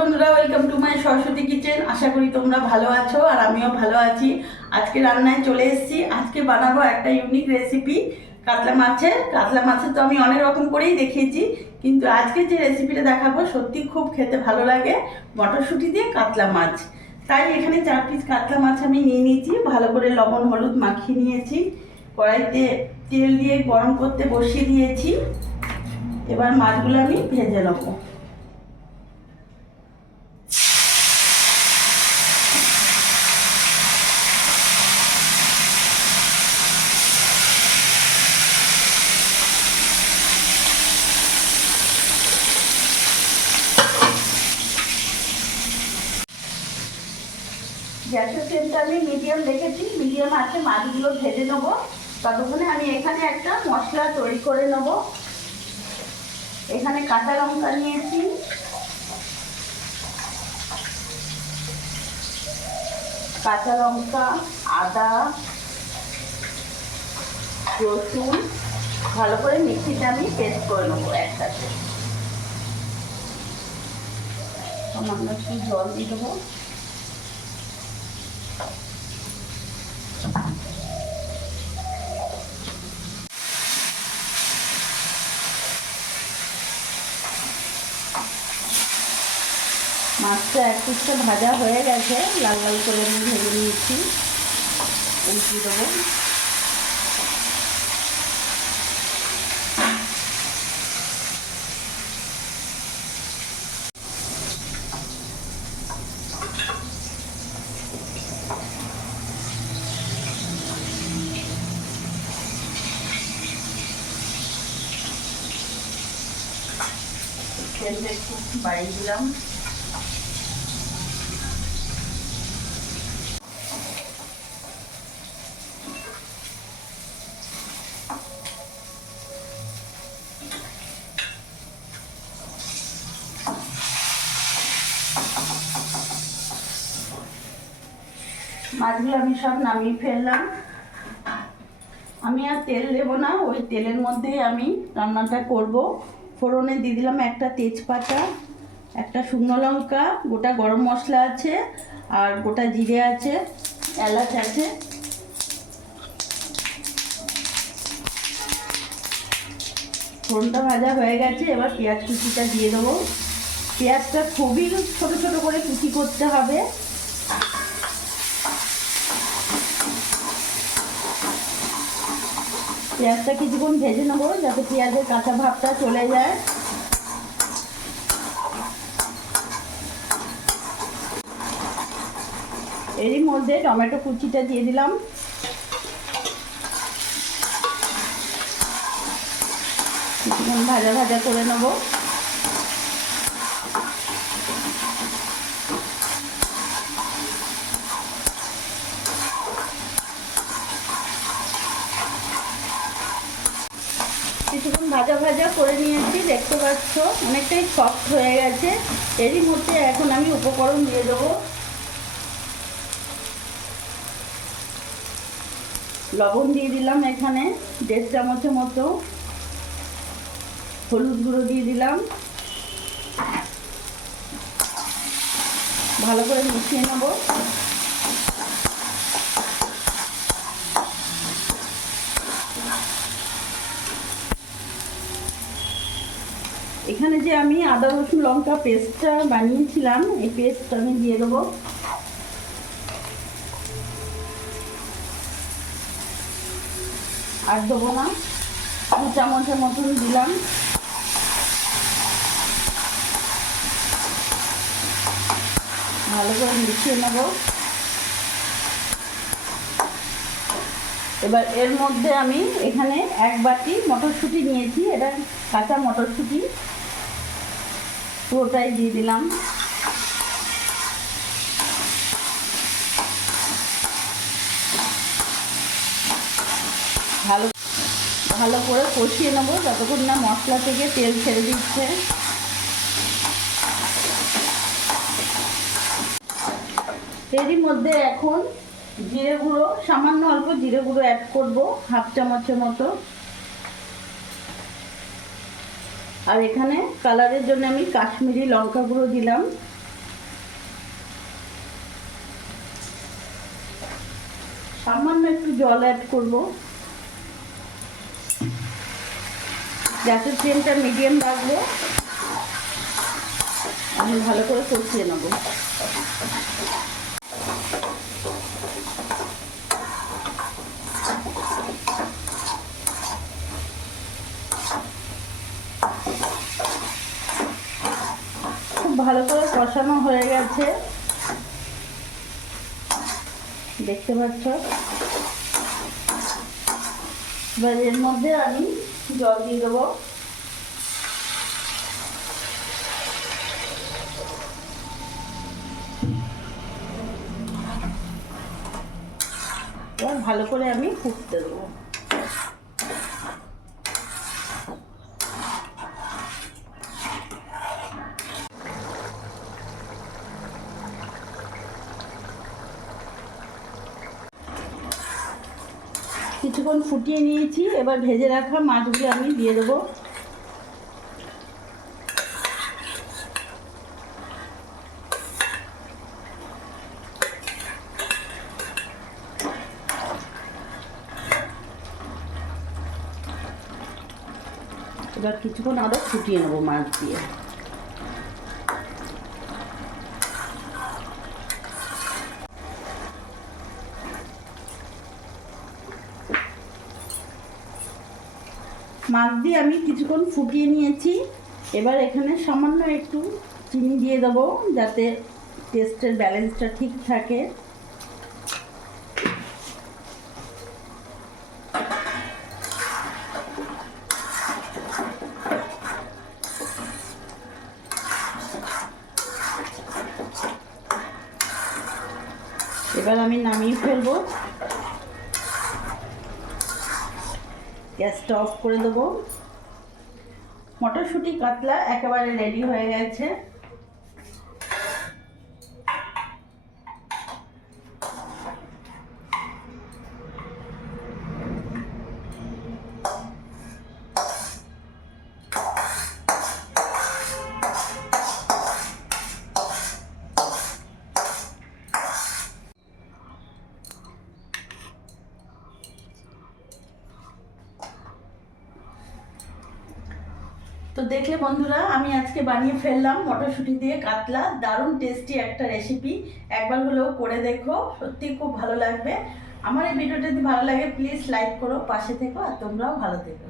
বন্ধুরা welcome to my Saraswati kitchen আশা করি তোমরা ভালো আছো আর আমিও ভালো আছি। আজকে রান্নায় চলে এসেছি। আজকে বানাবো একটা ইউনিক রেসিপি কাতলা মাছের। কাতলা মাছের তো আমি অনেক রকম করেই দেখিয়েছি, কিন্তু আজকে যে রেসিপিটা দেখাবো, সত্যি খুব খেতে ভালো লাগে। মটরশুঁটি দিয়ে কাতলা মাছ। তাই এখানে চার পিস কাতলা মাছ আমি নিয়ে নিয়েছি। ভালো করে লবণ, হলুদ মাখিয়ে নিয়েছি। কড়াইতে তেল দিয়ে গরম করতে বসিয়ে দিয়েছি। এবার মাছগুলো আমি ভেজে নেব। গ্যাসের ফ্লেমটা আমি মিডিয়াম রেখেছি, মিডিয়াম আছে মাছগুলো ভেজে নেব। ততক্ষণে আমি এখানে একটা মশলা তৈরি করে নেব। এখানে কাঁচা লঙ্কা নিয়েছি। কাঁচা লঙ্কা, আদা, রসুন, ভালো করে মিক্সিতে আমি পেস্ট করে নেব একসাথে। সামান্য একটু জল দিয়ে দেবো। মাছটা এক পিসটা ভাজা হয়ে গেছে লাল লাল করে আমি ভেজে নিয়েছি। উল্টিয়ে দেবো। তেলটা একটু বাড়িয়ে দিলাম মাছগুলো আমি সব নামিয়ে ফেললাম। আমি আর তেল দেবো না, ওই তেলের মধ্যেই আমি রান্নাটা করব। ফোড়নে দিয়ে দিলাম একটা তেজপাতা, একটা শুকনো লঙ্কা, গোটা গরম মশলা আছে আর গোটা জিরে আছে, এলাচ আছে। ফোড়নটা ভাজা হয়ে গেছে, এবার পেঁয়াজ কুচিটা দিয়ে দেবো। পেঁয়াজটা খুবই ছোট ছোট করে কুচি করতে হবে। পেঁয়াজটা কিছুক্ষণ ভেজে নেব? যাতে পেঁয়াজের কাঁচা ভাবটা চলে যায়। এরই মধ্যে টমেটো কুচিটা দিয়ে দিলাম। কিছুক্ষণ ভাজা ভাজা করে নেব। কিছুক্ষণ ভাজা ভাজা করে নিয়েছি, দেখতে পাচ্ছ? অনেকটাই সফট হয়ে গেছে। এরই মধ্যে এখন আমি উপকরণ দিয়ে দেবো। লবণ দিয়ে দিলাম এখানে, দেড় চামচের মতো। হলুদ গুঁড়ো দিয়ে দিলাম। ভালো করে মিশিয়ে নেব। এখানে যে আমি আদা, রসুন, লঙ্কা পেস্টটা বানিয়েছিলাম, এই পেস্টটা আমি দিয়ে দেবো। আর দেবো না। দু চামচের মতন দিলাম। ভালো করে মিশিয়ে নেব। এবার এর মধ্যে আমি এখানে এক বাটি মটরশুঁটি নিয়েছি, এটা কাঁচা মটরশুঁটি। পুরোটাই দিয়ে দিলাম। ভালো ভালো করে কষিয়ে নেব, যতক্ষণ না মশলা থেকে তেল ছেড়ে দিচ্ছে। এরই মধ্যে এখন জিরে গুঁড়ো, সামান্য অল্প জিরে গুঁড়ো অ্যাড করব হাফ চামচের মতো। আর এখানে কালারের জন্য আমি কাশ্মীরি লঙ্কা গুঁড়ো দিলাম। সামান্য একটু জল অ্যাড করব। গ্যাসের ফ্লেমটা মিডিয়াম রাখব। আমি ভালো করে কষিয়ে নেব। ভালো করে কষানো হয়ে গেছে। দেখতে পাচ্ছ? এবার এর মধ্যে আমি জল দিয়ে দেবো। ভালো করে আমি ফুটতে দেবো। কিছুক্ষণ ফুটিয়ে নিয়েছি, এবার ভেজে রাখা মাছগুলো আমি দিয়ে দেবো। এবার কিছুক্ষণ আরও ফুটিয়ে নেব মাছ দিয়ে। মাছ দিয়ে আমি কিছুক্ষণ ফুটিয়ে নিয়েছি। এবার এখানে সামান্য একটু চিনি দিয়ে দেবো, যাতে টেস্টের ব্যালেন্সটা ঠিক থাকে। এবার আমি নামিয়ে ফেলব। গ্যাসটা অফ করে দেবো। মটরশুঁটি কাতলা একেবারে রেডি হয়ে গেছে। তো দেখলে বন্ধুরা, আমি আজকে বানিয়ে ফেললাম মটরশুঁটি দিয়ে কাতলা। দারুণ টেস্টি একটা রেসিপি একবার হলেও করে দেখো, সত্যি খুব ভালো লাগবে। আমার এই ভিডিওটা যদি ভালো লাগে প্লিজ লাইক করো, পাশে থেকো, আর তোমরাও ভালো থেকো।